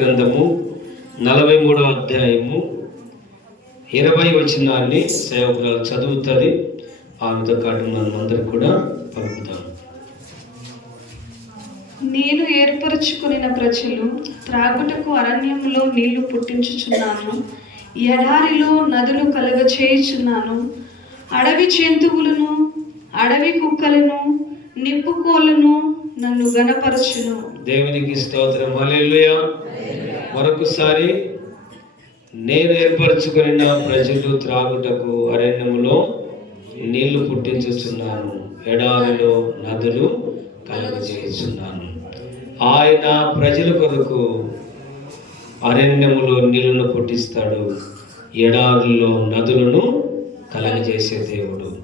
గ్రంథము నలభై మూడవ అధ్యాయము ఇరవై వచనాన్ని సేవకురాలు చదువుతుంది. ఆమెతో పాటు మనం అందరికి కూడా పంపుతాం నేను ఏర్పరచుకున్న ప్రజలు త్రాగుటకు అరణ్యంలో నీళ్ళు పుట్టించుచున్నాను. ఎడారిలో నదులు కలుగచేయుచున్నాను. అడవి జంతువులను అడవి కుక్కలను నిప్పుకోలను నన్ను గణపరచును దేవునికి స్తోత్రం. హల్లెలూయా. మరొకసారి నేను ఏర్పరచుకున్న ప్రజలు త్రాగుటకు అరణ్యములో నీళ్ళు పుట్టించుచున్నాను. ఎడారిలో నదులు కలుగజేయుచున్నాను. ఆయన ప్రజల కొరకు అరణ్యములో నీళ్ళను పుట్టిస్తాడు. ఎడారుల్లో నదులను కలగజేసే దేవుడు.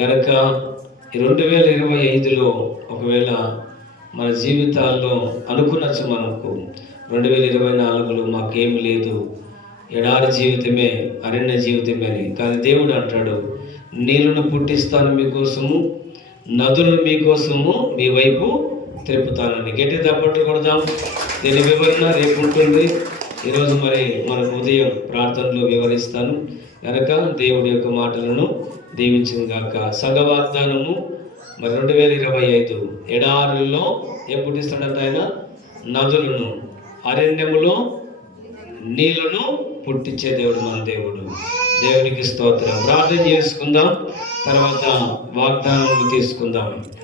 గనక రెండు వేల ఇరవై ఐదులో ఒకవేళ మన జీవితాల్లో అనుకున్నచ్చు మనకు రెండు వేల ఇరవై నాలుగులో మాకేం లేదు. ఎడారి జీవితమే అరణ్య జీవితమే అని. కానీ దేవుడు అంటాడు నీళ్ళను పుట్టిస్తాను మీకోసము నదులను మీకోసము మీ వైపు త్రిప్పుతానని. గట్టి తప్పట్లు కొడదాం దీని వివరణ రేపు ఉంటుంది. ఈరోజు మరి మన ఉదయం ప్రార్థనలో వివరిస్తాను. కనుక దేవుడి యొక్క మాటలను దీవించిన గాక సంఘ వాగ్దానము మరి రెండు వేల ఇరవై ఐదు ఎడారుల్లో ఏం పుట్టిస్తాడంట ఆయన? నదులను అరణ్యములో నీళ్ళను పుట్టించే దేవుడు మన దేవుడు. దేవునికి స్తోత్రం. ప్రార్థన చేసుకుందాం. తర్వాత వాగ్దానములు తీసుకుందాం.